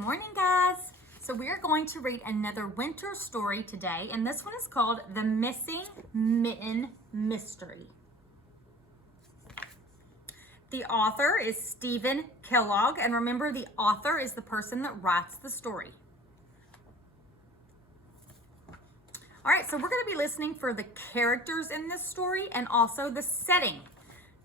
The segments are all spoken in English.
morning, guys. So we are going to read another winter story today, and this one is called The Missing Mitten Mystery. The author is Stephen Kellogg, and remember, the author is the person that writes the story. All right, so we're going to be listening for the characters in this story and also the setting.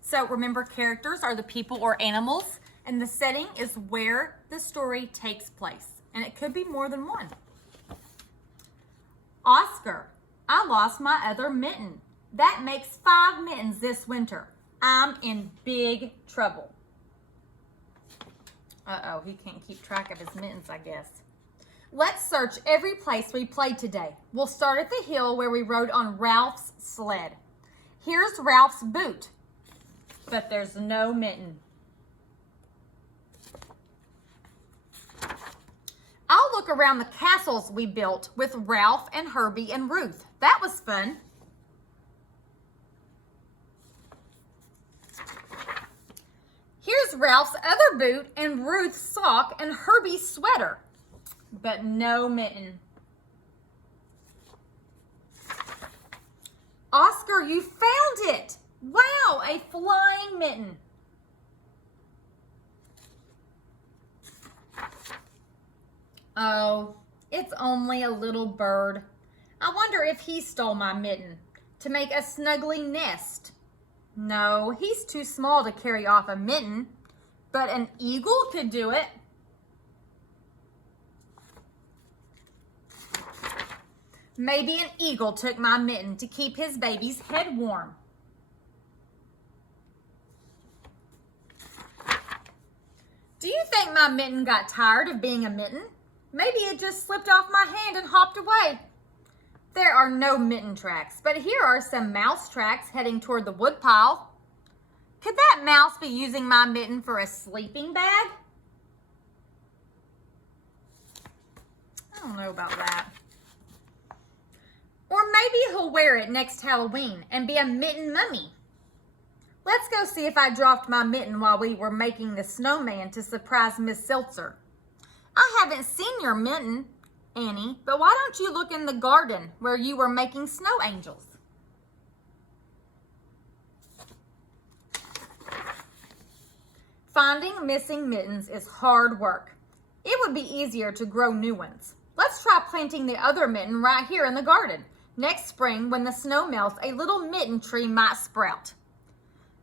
So remember, characters are the people or animals, and the setting is where the story takes place. And it could be more than one. Oscar, I lost my other mitten. That makes 5 mittens this winter. I'm in big trouble. Uh-oh, he can't keep track of his mittens, I guess. Let's search every place we played today. We'll start at the hill where we rode on Ralph's sled. Here's Ralph's boot, but there's no mitten. I'll look around the castles we built with Ralph and Herbie and Ruth. That was fun. Here's Ralph's other boot and Ruth's sock and Herbie's sweater, but no mitten. Oscar, you found it! Wow, a flying mitten. Oh, it's only a little bird. I wonder if he stole my mitten to make a snuggly nest. No, he's too small to carry off a mitten, but an eagle could do it. Maybe an eagle took my mitten to keep his baby's head warm. Do you think my mitten got tired of being a mitten? Maybe it just slipped off my hand and hopped away. There are no mitten tracks, but here are some mouse tracks heading toward the woodpile. Could that mouse be using my mitten for a sleeping bag? I don't know about that. Or maybe he'll wear it next Halloween and be a mitten mummy. Let's go see if I dropped my mitten while we were making the snowman to surprise Miss Seltzer. I haven't seen your mitten, Annie, but why don't you look in the garden where you were making snow angels? Finding missing mittens is hard work. It would be easier to grow new ones. Let's try planting the other mitten right here in the garden. Next spring, when the snow melts, a little mitten tree might sprout.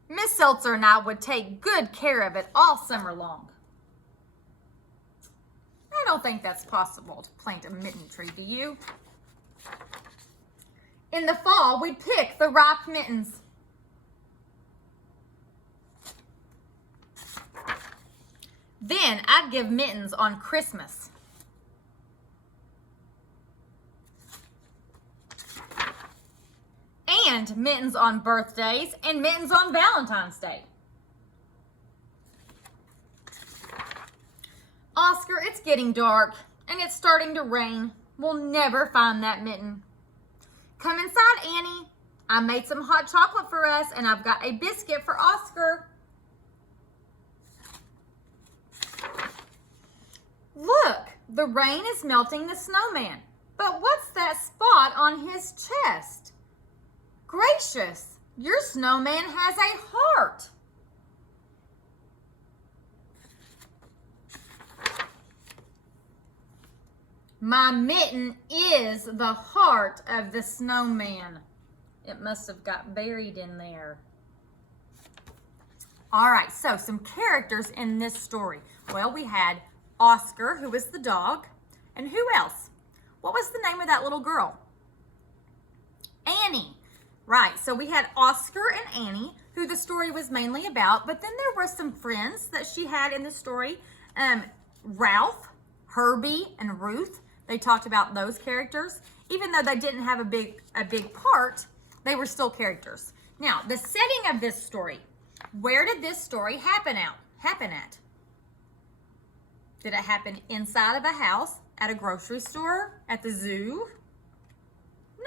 Miss Seltzer and I would take good care of it all summer long. I don't think that's possible to plant a mitten tree, do you? In the fall, we pick the ripe mittens. Then I'd give mittens on Christmas. And mittens on birthdays and mittens on Valentine's Day. Oscar, it's getting dark and it's starting to rain. We'll never find that mitten. Come inside, Annie. I made some hot chocolate for us and I've got a biscuit for Oscar. Look, the rain is melting the snowman. But what's that spot on his chest? Gracious, your snowman has a heart. My mitten is the heart of the snowman. It must have got buried in there. All right, so some characters in this story. Well, we had Oscar, who was the dog, and who else? What was the name of that little girl? Annie. Right, so we had Oscar and Annie, who the story was mainly about, but then there were some friends that she had in the story. Ralph, Herbie, and Ruth. They talked about those characters. Even though they didn't have a big part, they were still characters. Now, the setting of this story. Where did this story happen at? Did it happen inside of a house, at a grocery store, at the zoo?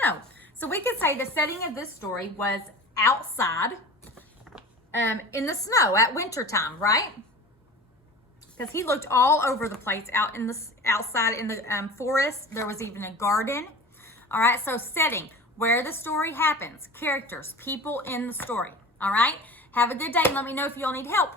No. So we could say the setting of this story was outside in the snow at wintertime, right? because he looked all over the place outside in the forest. There was even a garden. All right, so setting, where the story happens, characters, people in the story. All right, have a good day and let me know if you all need help.